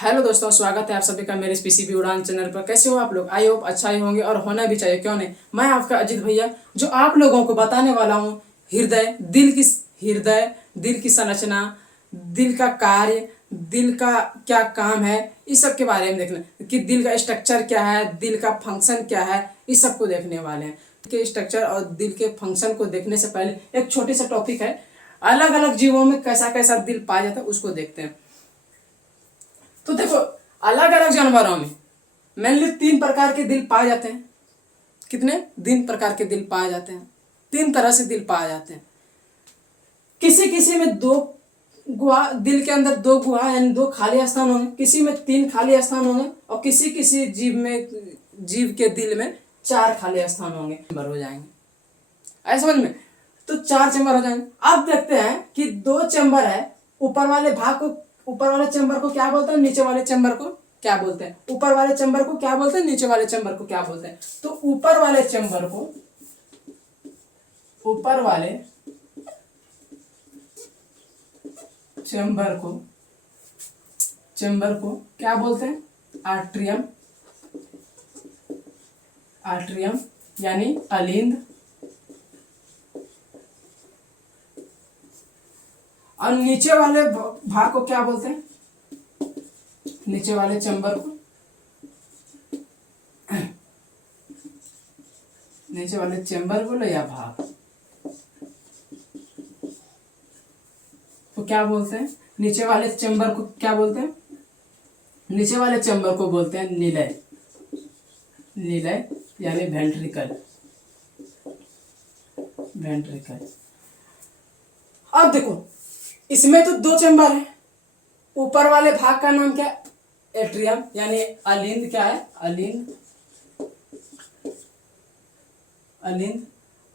Hello दोस्तों, स्वागत है आप सभी का मेरे इस पीसीबी उड़ान चैनल पर। कैसे हो आप लोग? आई होप अच्छा ही होंगे और होना भी चाहिए, क्यों नहीं। मैं आपका अजीत भैया जो आप लोगों को बताने वाला हूँ हृदय, दिल की संरचना, दिल का कार्य, दिल का क्या काम है, इस सब के बारे में देखना कि दिल का स्ट्रक्चर क्या है, दिल का फंक्शन क्या है, इस सब को देखने वाले हैं। के स्ट्रक्चर और दिल के फंक्शन को देखने से पहले एक छोटी सा टॉपिक है, अलग अलग जीवों में कैसा कैसा दिल पाया जाता है उसको देखते हैं। तो देखो, अलग अलग जानवरों में मेनली 3 प्रकार के दिल पाए जाते हैं। कितने? 3 प्रकार के दिल पाए जाते हैं। 3 तरह से दिल पाए जाते हैं। किसी किसी में दो गुहा, दिल के अंदर 2 गुहा यानी 2 खाली स्थान होंगे, किसी में 3 खाली स्थान होंगे और किसी किसी जीव के दिल में 4 खाली स्थान होंगे। चैम्बर हो जाएंगे, ऐसा समझ में। तो 4 चैम्बर हो जाएंगे। अब देखते हैं कि 2 चैम्बर है, ऊपर वाले चैम्बर को क्या बोलते हैं, नीचे वाले चैम्बर को क्या बोलते हैं। ऊपर वाले चैम्बर को क्या बोलते हैं, नीचे वाले चैम्बर को क्या बोलते हैं। तो ऊपर वाले चैम्बर को क्या बोलते हैं, आर्ट्रियम यानी अलिंद। और नीचे वाले भाग को क्या बोलते हैं, नीचे वाले चैम्बर को, नीचे वाले चैम्बर बोलो या भाग तो क्या बोलते हैं, नीचे वाले चैम्बर को क्या बोलते हैं, नीचे वाले चैम्बर को बोलते हैं निलय यानी वेंट्रिकल। अब देखो, इसमें तो 2 चैम्बर है। ऊपर वाले भाग का नाम क्या है, एट्रियम यानी अलिंद। क्या है, अलिंद।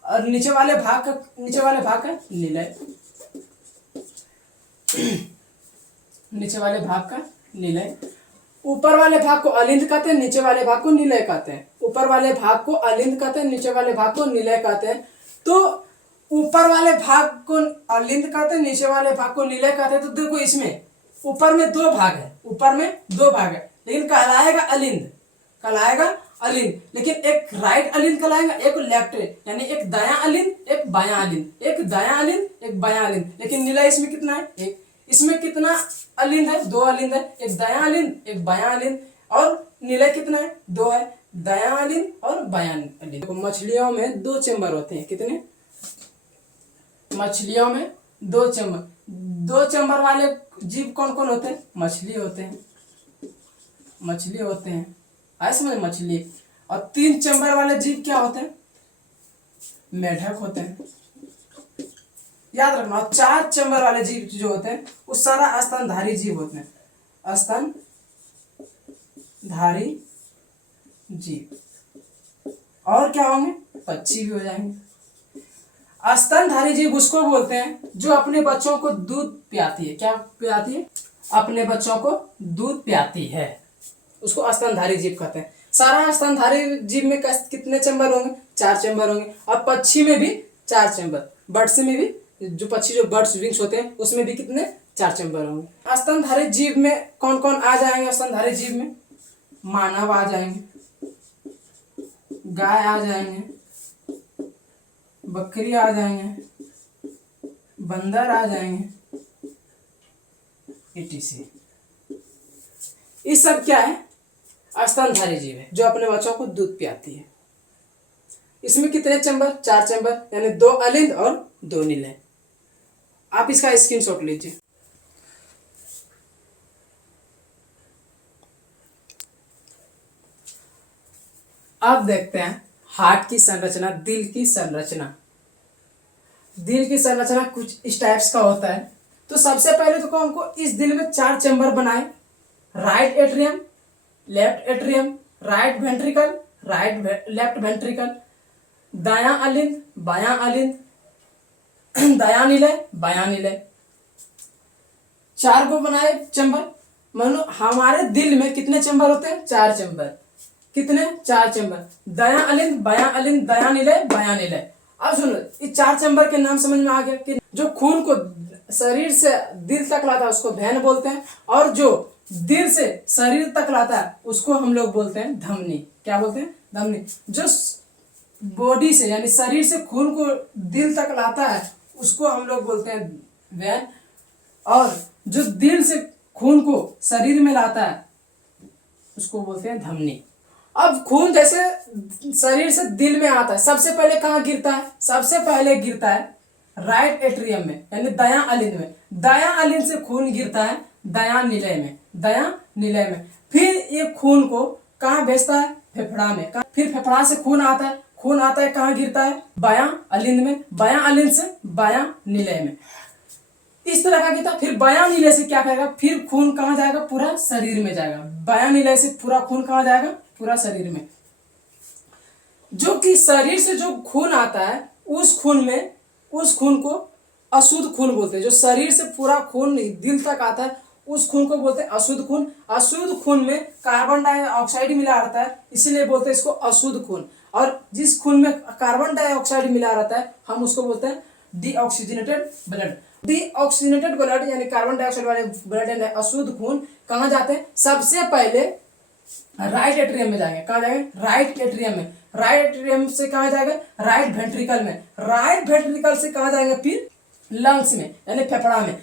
और नीचे वाले भाग का निलय। नीचे वाले भाग का निलय। ऊपर वाले भाग को अलिंद कहते हैं, नीचे वाले भाग को निलय कहते हैं। ऊपर वाले भाग को अलिंद कहते हैं, नीचे वाले भाग को निलय कहते हैं। तो ऊपर वाले भाग को अलिंद कहते हैं, नीचे वाले भाग को निलय कहते हैं। तो देखो, इसमें ऊपर में 2 भाग है, लेकिन कहलाएगा अलिंद। लेकिन एक राइट अलिंद कहलाएगा, एक लेफ्ट यानी एक दायां अलिंद, एक बायां अलिंद। लेकिन निलय इसमें कितना है, एक। इसमें कितना अलिंद है, 2 अलिंद है, एक दायां अलिंद, एक बायां अलिंद। और निलय कितना है, 2 है, दायां अलिंद और बायां अलिंद। मछलियों में 2 चैम्बर होते हैं। कितने? मछलियों में 2 चैम्बर। 2 चैम्बर वाले जीव कौन कौन होते हैं? मछली होते हैं, ऐसे समझ, मछली। और 3 चैम्बर वाले जीव क्या होते हैं? मेढक होते हैं, याद रखना। 4 चैम्बर वाले जीव जो होते हैं वो सारा स्तनधारी जीव होते हैं, स्तनधारी जीव। और क्या होंगे? पक्षी भी हो जाएंगे। स्तनधारी जीव उसको बोलते हैं जो अपने बच्चों को दूध पियाती है। क्या पियाती है? अपने बच्चों को दूध पियाती है, उसको स्तनधारी जीव कहते हैं। सारा स्तनधारी जीव में कितने चैम्बर होंगे? 4 चैम्बर होंगे। और पक्षी में भी 4 चैम्बर। बर्ड्स में भी, जो पक्षी जो बर्ड्स विंग्स होते हैं उसमें भी कितने? 4 चैम्बर होंगे। स्तनधारी जीव में कौन कौन आ जाएंगे? स्तनधारी जीव में मानव आ जाएंगे, गाय आ जाएंगे, बकरी आ जाएंगे, बंदर आ जाएंगे, etc। ये सब क्या है? स्तनधारी जीव है जो अपने बच्चों को दूध पियाती है। इसमें कितने चैम्बर? 4 चैम्बर यानी 2 अलिंद और 2 निलय। आप इसका स्क्रीनशॉट लीजिए। अब देखते हैं हार्ट की संरचना, दिल की संरचना कुछ इस टाइप्स का होता है। तो सबसे पहले तो हमको इस दिल में 4 चैम्बर बनाए, right atrium, left atrium, right ventricle, left ventricle, दायां अलिंद, बायां अलिंद, दायां निलय, बायां निलय। 4 को बनाए चैम्बर। मानो हमारे दिल में कितने चैम्बर होते हैं? 4 चैम्बर। कितने? 4 चैम्बर। दायां अलिंद, बायां अलिंद, दायां निलय, बायां निलय। अब सुनो, इस 4 चैम्बर के नाम समझ में आ गया कि जो खून को शरीर से दिल तक लाता है उसको वेन बोलते हैं, और जो दिल से शरीर तक लाता है उसको हम लोग बोलते हैं धमनी। क्या बोलते हैं? धमनी। जो बॉडी से यानी शरीर से खून को दिल तक लाता है उसको हम लोग बोलते हैं वेन, और जो दिल से खून को शरीर में लाता है उसको बोलते हैं धमनी। अब खून जैसे शरीर से दिल में आता है, सबसे पहले कहाँ गिरता है? सबसे पहले गिरता है राइट एट्रियम में यानी दायां अलिंद में। दायां अलिंद से खून गिरता है दायां निलय में, दायां निलय में। फिर ये खून को कहाँ भेजता है? फेफड़ा में। फिर फेफड़ा से खून आता है, खून आता है कहाँ गिरता है? बायां अलिंद में, बायां अलिंद से बायां निलय में। इस तरह का गिरता। फिर बायां निलय से क्या करेगा? फिर खून कहाँ जाएगा? पूरा शरीर में जाएगा। बायां निलय से पूरा खून कहाँ जाएगा? पूरा शरीर में। जो कि शरीर से जो खून आता है उस खून को अशुद्ध खून बोलते हैं। जो शरीर से पूरा खून दिल तक आता है उस खून को बोलते हैं अशुद्ध खून। अशुद्ध खून में कार्बन डाइऑक्साइड मिला रहता है, इसीलिए बोलते हैं इसको अशुद्ध खून। और जिस खून में कार्बन डाइऑक्साइड मिला रहता है हम उसको बोलते हैं डीऑक्सीजनेटेड ब्लड। डीऑक्सीजनेटेड ब्लड यानी कार्बन डाइऑक्साइड वाले ब्लड यानी अशुद्ध खून कहाँ जाते हैं? सबसे पहले राइट एट्रियम में जाएंगे। कहाँ जाएंगे? राइट एट्रियम में। राइट एट्रियम से कहाँ जाएगा? राइट वेंट्रिकल में। राइट वेंट्रिकल से कहाँ जाएंगे? फिर लंग्स में यानी फेफड़ा में।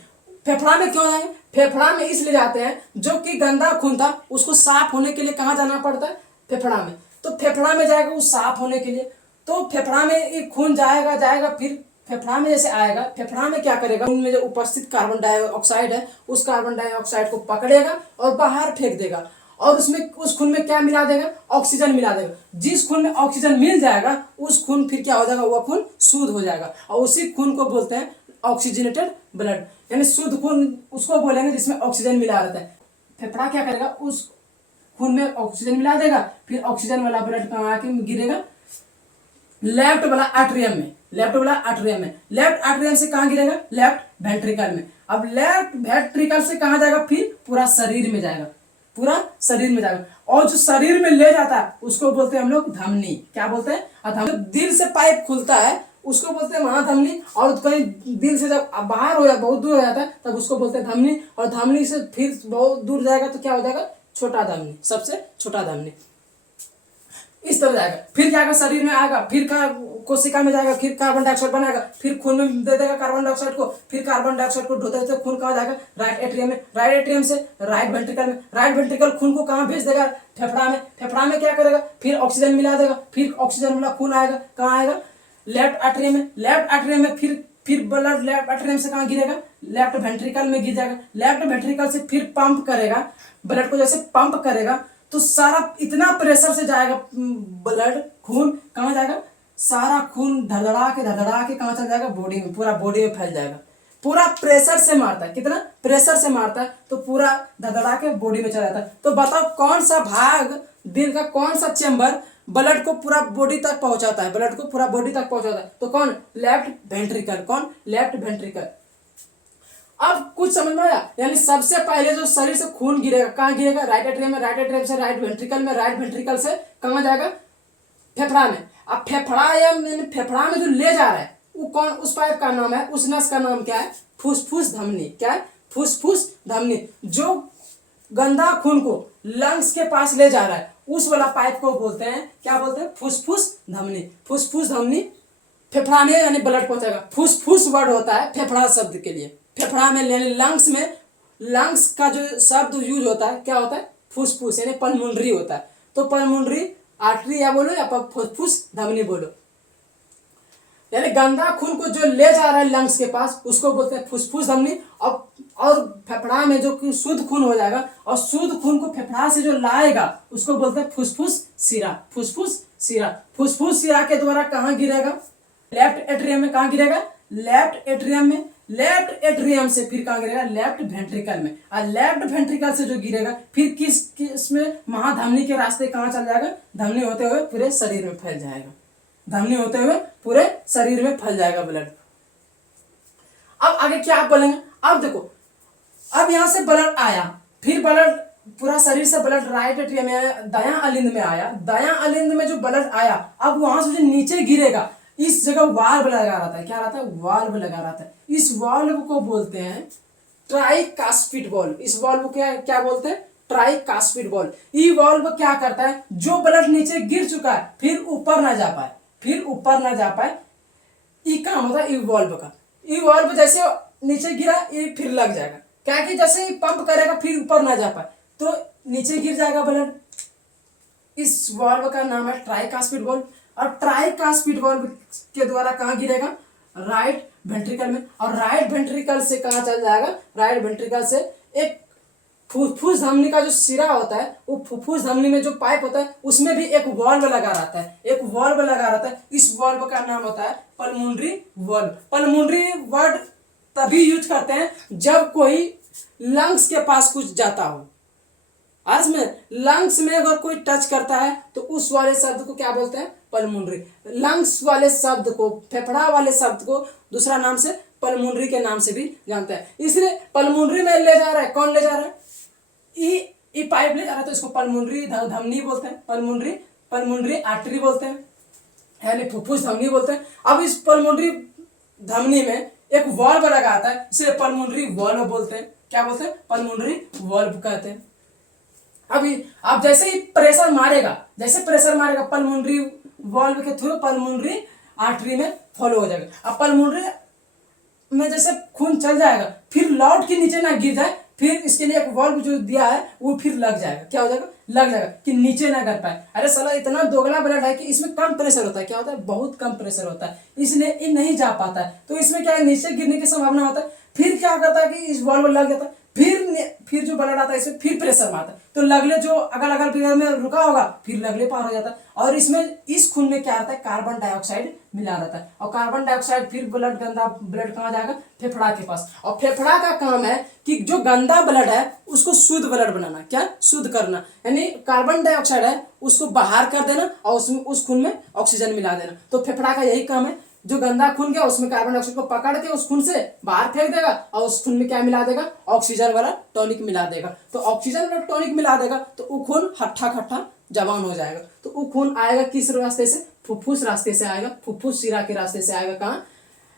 फेफड़ा में क्यों जाएंगे? फेफड़ा में इसलिए जाते हैं जो कि गंदा खून था उसको साफ होने के लिए कहाँ जाना पड़ता है? फेफड़ा में। तो फेफड़ा में जाएगा वो साफ होने के लिए। तो फेफड़ा में ये खून जाएगा फिर फेफड़ा में जैसे आएगा, फेफड़ा में क्या करेगा? खून में जो उपस्थित कार्बन डाइऑक्साइड है उस कार्बन डाइऑक्साइड को पकड़ेगा और बाहर फेंक देगा, और उसमें उस खून में क्या मिला देगा? ऑक्सीजन मिला देगा। जिस खून में ऑक्सीजन मिल जाएगा उस खून फिर क्या हो जाएगा? वह खून शुद्ध हो जाएगा, और उसी खून को बोलते हैं ऑक्सीजनेटेड ब्लड यानी शुद्ध खून उसको बोलेंगे जिसमें ऑक्सीजन मिला रहता है। फेफड़ा क्या करेगा? उस खून में ऑक्सीजन मिला देगा, फिर ऑक्सीजन वाला ब्लड कहाँ आके गिरेगा? लेफ्ट वाला एट्रियम में। लेफ्ट वाला एट्रियम में। लेफ्ट एट्रियम से कहाँ गिरेगा? लेफ्ट वेंट्रिकल में। अब लेफ्ट वेंट्रिकल से कहाँ जाएगा? फिर पूरा शरीर में जाएगा, पूरा शरीर में जाएगा। और जो शरीर में ले जाता है उसको बोलते हैं हम लोग धमनी। क्या बोलते हैं? दिल से पाइप खुलता है उसको बोलते हैं महाधमनी, और कहीं दिल से जब बाहर हो जाता बहुत दूर हो जाता है तब उसको बोलते हैं धमनी, और धमनी से फिर बहुत दूर जाएगा तो क्या हो जाएगा? छोटा धमनी, सबसे छोटा धमनी। इस तरह जाएगा। फिर जाएगा शरीर में आएगा, फिर कोशिका में जाएगा, फिर कार्बन डाइऑक्साइड बनाएगा, फिर खून में दे देगा कार्बन डाइऑक्साइड को, फिर कार्बन डाइऑक्साइड को ढोते हुए खून कहाँ जाएगा? राइट एट्रियम में। राइट एट्रियम से राइट वेंट्रिकल में। राइट वेंट्रिकल खून को कहाँ भेज देगा? फेफड़ा में। फेफड़ा में क्या करेगा? फिर ऑक्सीजन मिला देगा, फिर ऑक्सीजन वाला खून आएगा कहाँ आएगा? लेफ्ट एट्रियम में। लेफ्ट एट्रियम में फिर ब्लड लेफ्ट एट्रियम से कहाँ गिरेगा? लेफ्ट वेंट्रिकल में गिर जाएगा। लेफ्ट वेंट्रिकल से फिर पंप करेगा, ब्लड को जैसे पंप करेगा तो सारा इतना प्रेशर से जाएगा ब्लड, खून कहाँ जाएगा? सारा खून धड़धड़ा के कहाँ चल जाएगा? बॉडी में, पूरा बॉडी में फैल जाएगा। पूरा प्रेशर से मारता है। कितना प्रेशर से मारता है? तो पूरा धड़धड़ा के बॉडी में चला जाता है। तो बताओ कौन सा भाग दिल का, कौन सा चेंबर ब्लड को पूरा बॉडी तक पहुंचाता है? ब्लड को पूरा बॉडी तक पहुंचाता है तो कौन? Left ventricle. कौन? Left ventricle. अब कुछ समझ में आया? यानी सबसे पहले जो शरीर से खून गिरेगा कहाँ गिरेगा? राइट एट्रियम में। राइट एट्रियम से राइट वेंट्रिकल में। राइट वेंट्रिकल से कहाँ जाएगा? फेफड़ा में। अब फेफड़ा या फेफड़ा में जो ले जा रहा है वो कौन? उस पाइप का नाम है, उस नस का नाम क्या है? फुसफुस धमनी। क्या है? फुसफुस धमनी। जो गंदा खून को लंग्स के पास ले जा रहा है उस वाला पाइप को बोलते हैं, क्या बोलते हैं? फुसफुस धमनी। फुसफुस धमनी फेफड़ा में यानी ब्लड पहुंचाएगा। फुसफुस वर्ड होता है फेफड़ा शब्द के लिए। फेफड़ा में यानी लंग्स में, लंग्स का जो शब्द यूज होता है क्या होता है? फुसफुस यानी पल्मोनरी होता है। तो पल्मोनरी आर्टरी या बोलो या फुसफुस धमनी बोलो, यानी गंदा खून को जो ले जा रहा है लंग्स के पास उसको बोलते हैं फुसफुस धमनी। और फेफड़ा में जो कि शुद्ध खून हो जाएगा और शुद्ध खून को फेफड़ा से जो लाएगा उसको बोलते हैं फुसफुस शिरा। फुसफुस शिरा। फुसफुस शिरा के द्वारा कहाँ गिरेगा? लेफ्ट एट्रियम में। कहाँ गिरेगा? लेफ्ट एट्रियम में। लेफ्ट एट्रियम से फिर कहाँ गिरेगा? लेफ्ट वेंट्रिकल में। और लेफ्ट वेंट्रिकल से जो गिरेगा फिर किस में? महाधमनी के रास्ते कहाँ चल जाएगा? धमनी होते हुए पूरे शरीर में फैल जाएगा। धमनी होते हुए पूरे शरीर में फैल जाएगा ब्लड। अब आगे क्या आप बोलेंगे? अब देखो, अब यहां से ब्लड आया, फिर ब्लड पूरा शरीर से ब्लड राइट एट्रियम में आया, दायां अलिंद में आया। दायां अलिंद में जो ब्लड आया अब वहां से जो नीचे गिरेगा इस जगह वाल्व लगा रहता है। क्या रहता है? वाल्व लगा रहता है। इस वाल्व को बोलते हैं ट्राइकास्पिड वॉल्व, इस वॉल्व को क्या क्या बोलते हैं? Tricuspid valve. ये वॉल्व क्या करता है? जो ब्लड नीचे गिर चुका है फिर ऊपर ना जा पाए, फिर ऊपर ना जा पाए, ये काम होता है ई वॉल्व का। ई वॉल्व जैसे नीचे गिरा ये फिर लग जाएगा, क्या कि जैसे ही पंप करेगा फिर ऊपर ना जा पाए तो नीचे गिर जाएगा ब्लड। इस वॉल्व का नाम है ट्राइकास्पिड वॉल्व। और ट्राइकास्पिड वॉल्व के द्वारा कहाँ गिरेगा? राइट वेंट्रिकल में। और राइट वेंट्रिकल से कहाँ चल जाएगा? राइट वेंट्रिकल से एक फुफ्फुस धमनी का जो सिरा होता है, वो फुफ्फुस धमनी में जो पाइप होता है उसमें भी एक वॉल्व लगा रहता है, एक वॉल्व लगा रहता है। इस वॉल्व का नाम होता है पल्मोनरी वॉल्व। पल्मोनरी वर्ड तभी यूज करते हैं जब कोई लंग्स के पास कुछ जाता हो। अर्थ में लंग्स में अगर कोई टच करता है तो उस वाले शब्द को क्या बोलते हैं? पल्मोनरी। लंग्स वाले शब्द को, फेफड़ा वाले शब्द को दूसरा नाम से पल्मोनरी के नाम से भी जानते हैं। इसलिए पल्मोनरी में ले जा रहा है, कौन ले जा रहा है? ई पाइप ले जा रहा है तो इसको पल्मोनरी धमनी बोलते हैं, पल्मोनरी आर्टरी बोलते हैं, यानी फुफ्फुस धमनी बोलते हैं। अब इस पल्मोनरी धमनी में एक वॉल्व लगा आता है, इसलिए पल्मोनरी वॉल्व बोलते हैं। क्या बोलते हैं? पल्मोनरी वॉल्व कहते हैं। अभी आप जैसे ही प्रेशर मारेगा, जैसे प्रेशर मारेगा पल्मोनरी वॉल्व के थ्रू पल्मोनरी आर्टरी में फॉलो हो जाएगा। अब पल्मोनरी में जैसे खून चल जाएगा फिर लौट के नीचे ना गिर जाए, फिर इसके लिए एक वॉल्व जो दिया है वो फिर लग जाएगा। क्या हो जाएगा? लग जाएगा कि नीचे ना कर पाए। अरे साला इतना दोगुना ब्लड है कि इसमें कम प्रेशर होता है। क्या होता है? बहुत कम प्रेशर होता है, इसलिए ये नहीं जा पाता है। तो इसमें क्या है? नीचे गिरने की संभावना होता है। फिर क्या करता है कि इस वॉल्व लग जाता है, फिर जो ब्लड आता है इसमें फिर प्रेशर मारता है तो लगले जो अगल अगल बगल में रुका होगा फिर लगले पार हो जाता है। और इसमें इस खून में क्या रहता है? कार्बन डाइऑक्साइड मिला रहता है। और कार्बन डाइऑक्साइड फिर ब्लड गंदा ब्लड कहाँ जाएगा? फेफड़ा के पास। और फेफड़ा का काम है कि जो गंदा ब्लड है उसको शुद्ध ब्लड बनाना। क्या? शुद्ध करना, यानी कार्बन डाइऑक्साइड है उसको बाहर कर देना और उसमें उस खून में ऑक्सीजन मिला देना। तो फेफड़ा का यही काम है, जो गंदा खून गया उसमें कार्बन डाइऑक्साइड को पकड़ के उस खून से बाहर फेंक देगा और उस खून में क्या मिला देगा? ऑक्सीजन वाला टॉनिक मिला देगा। तो ऑक्सीजन वाला टॉनिक मिला देगा तो वो खून हट्ठा खट्टा जवान हो जाएगा। तो वो खून आएगा किस रास्ते से? फुफ्फुस रास्ते से आएगा, फुफ्फुस शिरा के रास्ते से आएगा। कहाँ?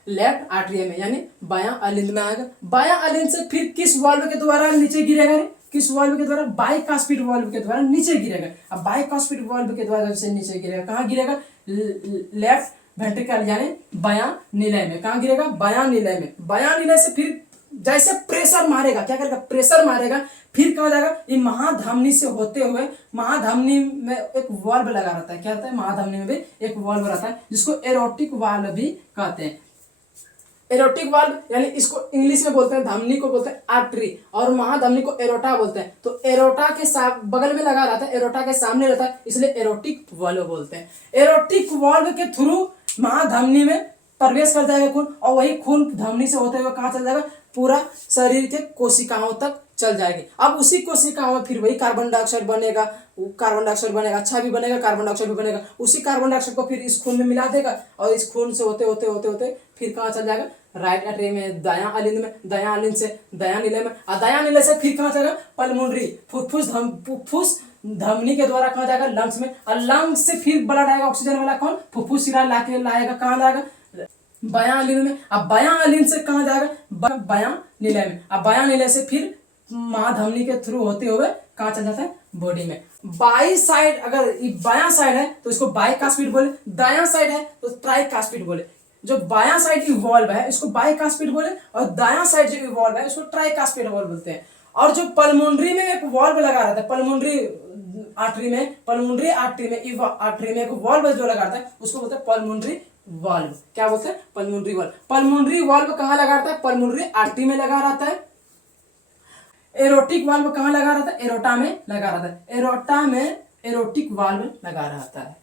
लेफ्ट आर्टरी में, यानी बायां अलिंद में आएगा। बायां अलिंद से फिर किस वाल्व के द्वारा नीचे गिरेगा? किस वाल्व के द्वारा? बाइकास्पिड वाल्व के द्वारा नीचे गिरेगा। अब बाइकास्पिड वाल्व के द्वारा से नीचे गिरेगा, कहाँ गिरेगा? लेफ्ट वेंट्रिकल यानी बायां निलय में। कहाँ गिरेगा? बायां निलय में। बायां निलय से फिर जैसे प्रेशर मारेगा, क्या करेगा? प्रेशर मारेगा, फिर क्या हो जाएगा? ये महाधमनी से होते हुए महाधमनी में एक वाल्व लगा रहता है। क्या रहता है? महाधमनी में भी एक वाल्व रहता है जिसको एरोटिक वाल्व भी कहते हैं। एरोटिक वाल्व यानी इसको इंग्लिश में बोलते हैं, धमनी को बोलते हैं आर्टरी और महाधमनी को एरोटा बोलते हैं। तो एरोटा के साथ बगल में लगा रहता है, एरोटा के सामने रहता है, इसलिए एरोटिक वाल्व बोलते हैं। एरोटिक वाल्व के थ्रू महाधमनी में प्रवेश कर जाएगा खून और वही खून धमनी से होते हुए कहाँ चल जाएगा? पूरा शरीर के कोशिकाओं तक चल जाएगी। अब उसी कोशिकाओं में फिर वही कार्बन डाइऑक्साइड बनेगा, कार्बन डाइऑक्साइड बनेगा, अच्छा भी बनेगा, कार्बन डाइऑक्साइड भी बनेगा। उसी कार्बन डाइऑक्साइड को फिर इस खून में मिला देगा और इस खून से होते होते होते होते फिर कहाँ चल जाएगा? राइट आर्टरी में, दायां अलिंद में, दायां अलिंद से दायां निलय में, और दायां निलय से फिर कहाँ जाएगा? पल्मोनरी फुफ्फुस धमनी के द्वारा कहाँ जाएगा? लंग्स में। और लंग्स से फिर ब्लड आएगा ऑक्सीजन वाला कौन? फुफ्फुस शिरा लाके लाएगा, कहाँ लाएगा? बायां अलिंद में। अब बायां अलिंद से कहाँ जाएगा? बायां निलय में। अब बायां निलय से फिर महाधमनी के थ्रू होते हुए कहाँ चल जाता है? बॉडी में। बाई साइड अगर बायां साइड है तो इसको बाइकास्पिड बोले, दायां साइड है तो ट्राइकास्पिड बोले। जो बायां साइड इवॉल्व है इसको बाइकास्पिड बोले और दायां साइड जो इवॉल्व है उसको ट्राइकास्पिड वॉल्व बोलते हैं। और जो पल्मोनरी में एक वॉल्व लगा रहता है, पल्मोनरी आर्टरी में एक वॉल्व जो लगा रहता है उसको बोलते हैं पल्मोनरी वाल्व। क्या बोलते हैं? Pulmonary valve. पल्मोनरी वाल्व कहाँ लगा रहता है? पल्मोनरी आर्टरी में लगा रहता है। एरोटिक वाल्व कहाँ लगा रहता है? एरोटा में लगा रहता है। एरोटा में एरोटिक वाल्व लगा रहता है।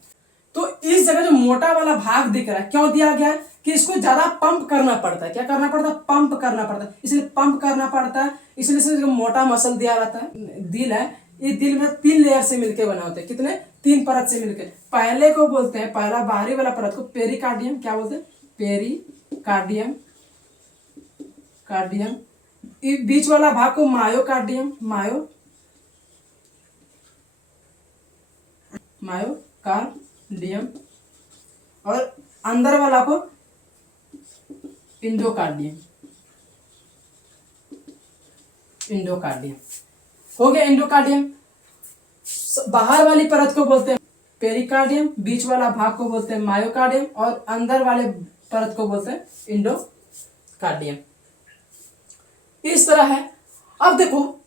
तो इस जगह जो मोटा वाला भाग दिख रहा है क्यों दिया गया है? कि इसको ज्यादा पंप करना पड़ता है। क्या करना पड़ता है? पंप करना पड़ता है, इसलिए पंप करना पड़ता है, इसलिए से मोटा मसल दिया रहता है। दिल है, ये दिल में 3 लेयर से मिलकर बना होता है। कितने? 3 परत से मिलकर। पहले को बोलते हैं, पहला बाहरी वाला परत को पेरिकार्डियम। क्या बोलते हैं? पेरिकार्डियम। कार्डियम। बीच वाला भाग को मायोकार्डियम। मायोकार्डियम। और अंदर वाला को इंडोकार्डियम। इंडोकार्डियम। हो गया इंडोकार्डियम। बाहर वाली परत को बोलते हैं पेरिकार्डियम, बीच वाला भाग को बोलते हैं मायोकार्डियम और अंदर वाले परत को बोलते हैं इंडोकार्डियम। इस तरह है। अब देखो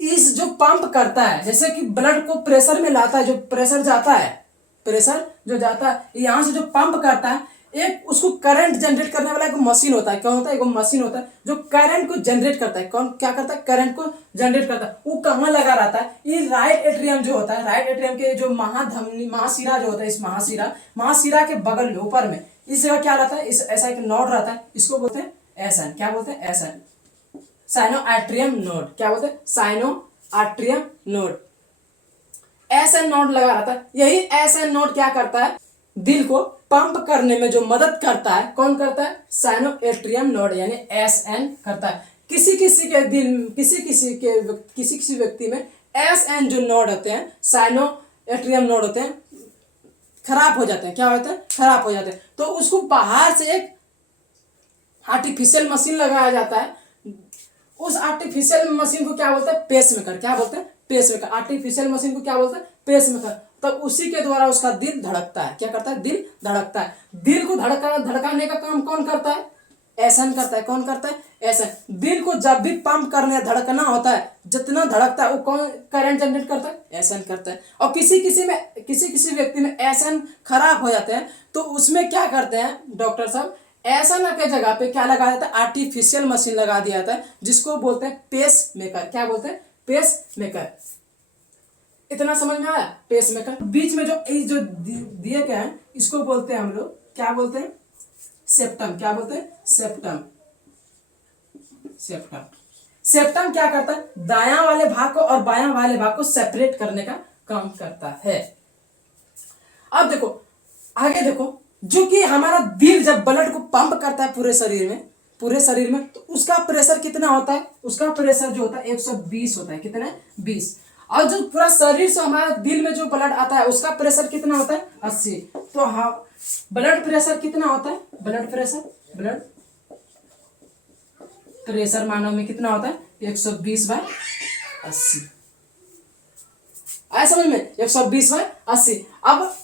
इस जो पंप करता है, जैसे कि ब्लड को प्रेशर में लाता है, जो प्रेशर जाता है, प्रेशर जो जाता है यहां से जो पंप करता है, एक उसको करंट जनरेट करने वाला एक मशीन होता है। क्या होता है? एक मशीन होता है जो करंट को जनरेट करता है। कौन क्या करता है? करंट को जनरेट करता है। वो कहाँ लगा रहता है? ये राइट एट्रियम जो होता है, राइट एट्रियम के जो महाधमनी महाशिरा जो होता है, इस महाशिरा के बगल में ऊपर में इस जगह क्या रहता है? इस ऐसा एक नोड रहता है, इसको बोलते हैं एसन। क्या बोलते हैं? SAN, sino atrium node. क्या बोलते हैं? Sino atrium node. SAN node लगा रहता है। यही एसन नोड क्या करता है? दिल को पंप करने में जो मदद करता है, कौन करता है? साइनो एट्रियम नोड यानी एसएन करता है। किसी किसी के दिल, किसी व्यक्ति में एसएन जो नोड होते हैं, साइनो एट्रियम नोड होते हैं, खराब हो जाते हैं। क्या होते हैं? खराब हो जाते हैं। तो उसको बाहर से एक आर्टिफिशियल मशीन लगाया जाता है। उस आर्टिफिशियल मशीन को क्या बोलते हैं? पेसमेकर। क्या बोलते हैं? पेसमेकर। आर्टिफिशियल मशीन को क्या बोलते हैं? पेसमेकर। तब उसी के द्वारा उसका दिल धड़कता है। क्या करता है? दिल धड़कता है। दिल को धड़काने का काम कौन करता है? एसन करता है। कौन करता है? एसन। दिल को जब भी पंप करने धड़कना होता है, जितना धड़कता है वो कौन करंट जनरेट करता है? एसन करता है। और किसी व्यक्ति में एसन खराब हो जाते हैं तो उसमें क्या करते हैं डॉक्टर साहब? एसन के जगह पे क्या लगा देता है? आर्टिफिशियल मशीन लगा दिया जाता है, जिसको बोलते हैं पेस मेकर। क्या बोलते हैं? Pace maker. इतना समझ में आया? Pace maker. बीच में जो दिए गए हैं इसको बोलते हैं हम लोग, क्या बोलते हैं? सेप्टम। क्या बोलते हैं? सेप्टम। सेप्टम। सेप्टम क्या करता है? दायां वाले भाग को और बायां वाले भाग को सेपरेट करने का काम करता है। अब देखो आगे देखो, जो कि हमारा दिल जब ब्लड को पंप करता है पूरे शरीर में तो उसका प्रेशर कितना होता है? उसका प्रेशर जो होता है 120 होता है। कितना? 20। और जो पूरा शरीर से हमारा दिल में जो ब्लड आता है उसका प्रेशर कितना होता है? 80। तो हाँ, ब्लड प्रेशर कितना होता है? ब्लड प्रेशर मानव में कितना होता है? 120/80। आया समझ में? 120/80। अब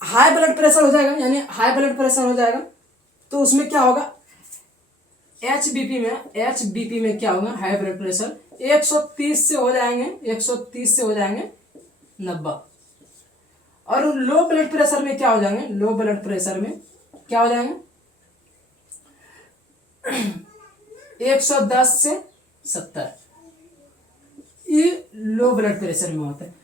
हाई ब्लड प्रेशर हो जाएगा, यानी हाई ब्लड प्रेशर हो जाएगा तो उसमें क्या होगा? एचबीपी में क्या होगा? हाई ब्लड प्रेशर 130 से हो जाएंगे 90। और लो ब्लड प्रेशर में क्या हो जाएंगे? लो ब्लड प्रेशर में क्या हो जाएंगे? 110 से 70। ये लो ब्लड प्रेशर में होता है।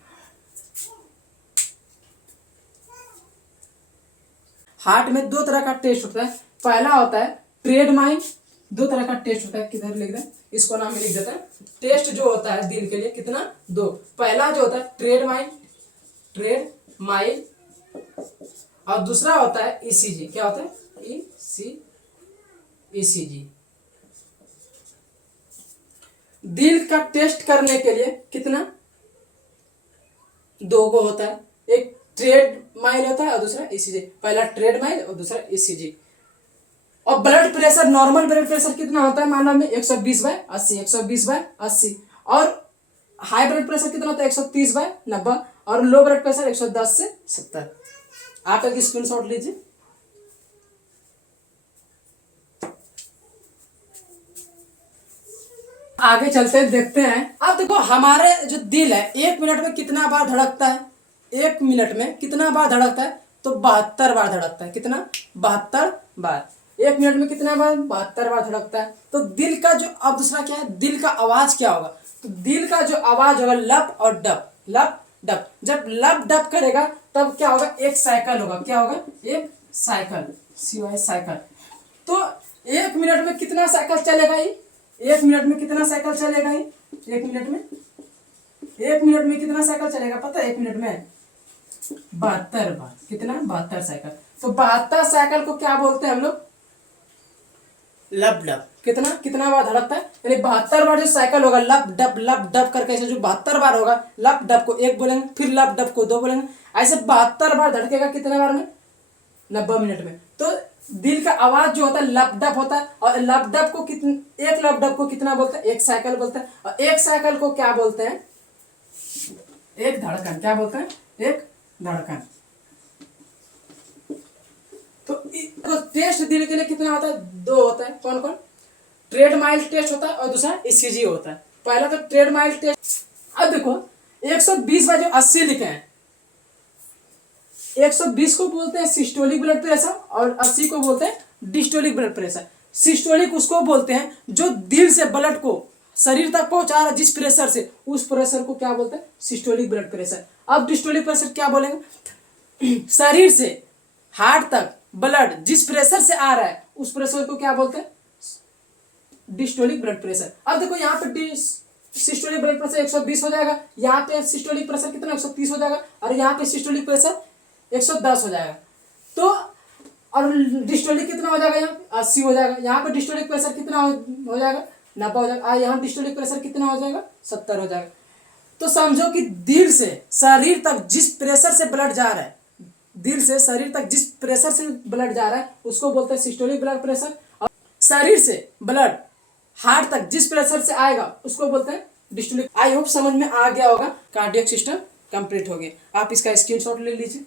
हार्ट में दो तरह का टेस्ट होता है। पहला होता है ट्रेड माइंड। दो तरह का टेस्ट होता है, किधर लिख दें? इसको नाम में लिख देते हैं। टेस्ट जो होता है दिल के लिए कितना? 2। पहला जो होता है ट्रेड माइंड और दूसरा होता है ईसीजी। क्या होता है? ईसीजी। दिल का टेस्ट करने के लिए कितना? 2 को होता है। एक ट्रेड माइल होता है और दूसरा ईसीजी। पहला ट्रेड माइल और दूसरा ईसीजी। और blood pressure, normal blood pressure कितना होता है मानव में? 120/80। और हाई ब्लड प्रेशर कितना होता है? 130/90। और लो ब्लड प्रेशर 110 से 70। आप एक स्क्रीनशॉट लीजिए। आगे चलते देखते हैं। अब देखो हमारे जो दिल है 1 मिनट में कितना बार धड़कता है? 1 मिनट में कितना बार धड़कता है? तो 72 बार धड़कता है। कितना? 72 बार। 1 मिनट में कितना बार? 72 बार धड़कता है। तो दिल का जो, अब दूसरा क्या है? दिल का आवाज क्या होगा? तो दिल का जो आवाज होगा लप और डप, लप डप। जब लप डप करेगा तब क्या होगा? एक साइकिल होगा। क्या होगा? एक साइकिल, साइकिल। तो 1 मिनट में कितना साइकिल चलेगा? 1 मिनट में कितना साइकिल चलेगा? 1 मिनट में कितना साइकिल चलेगा पता है? 1 मिनट में 72 बार। कितना? 72 साइकिल। तो 72 साइकिल को क्या बोलते हैं हम लोग? लब डब। कितना बार धड़कता है? यानी 72 बार जो साइकिल होगा लप डब करके, ऐसे जो 72 बार होगा, लप डब को 1 बोलेंगे, फिर लप डब को 2 बोलेंगे, ऐसे 72 बार धड़केगा। कितने बार में? 90 मिनट में। तो दिल का आवाज जो होता है लपडप होता है, और लपडप को एक लपडप को कितना बोलते हैं, एक साइकिल बोलते हैं, और एक साइकिल को क्या बोलते हैं, एक धड़कन। क्या बोलते हैं, एक धड़कन। तो टेस्ट दिल के लिए कितना होता है, दो होता है। कौन कौन, ट्रेडमाइल टेस्ट होता है और दूसरा ईसीजी होता है। पहला तो ट्रेडमाइल टेस्ट। अब देखो 120 बाय जो 80 लिखे हैं, 120 को बोलते हैं सिस्टोलिक ब्लड प्रेशर और 80 को बोलते हैं डिस्टोलिक ब्लड प्रेशर। सिस्टोलिक उसको बोलते हैं जो दिल से ब्लड को शरीर तक पहुंचा रहा है जिस प्रेशर से, उस प्रेशर को क्या बोलते हैं, सिस्टोलिक ब्लड प्रेशर। अब डिस्टोलिक प्रेशर क्या बोलेंगे, शरीर से हार्ट तक ब्लड जिस प्रेशर से आ रहा है उस प्रेशर को क्या बोलते हैं, डिस्टोलिक ब्लड प्रेशर। अब देखो यहाँ पे सिस्टोलिक ब्लड प्रेशर 120 हो जाएगा, यहाँ पे सिस्टोलिक प्रेशर कितना 130 हो जाएगा, और यहाँ पे सिस्टोलिक प्रेशर 110 हो जाएगा। तो और डिस्टोलिक कितना हो जाएगा, यहाँ 80 हो जाएगा। यहाँ पे डिस्टोलिक प्रेशर कितना हो जाएगा, 90 हो जाएगा। यहाँ डिस्टोलिक प्रेशर कितना हो जाएगा, 70 हो जाएगा। तो समझो कि दिल से शरीर तक जिस प्रेशर से ब्लड जा रहा है, दिल से शरीर तक जिस प्रेशर से ब्लड जा रहा है उसको बोलते हैं सिस्टोलिक ब्लड प्रेशर, और शरीर से ब्लड हार्ट तक जिस प्रेशर से आएगा उसको बोलते हैं डिस्टोलिक। आई होप समझ में आ गया होगा। कार्डियक सिस्टम कंप्लीट हो गया। आप इसका स्क्रीनशॉट ले लीजिए।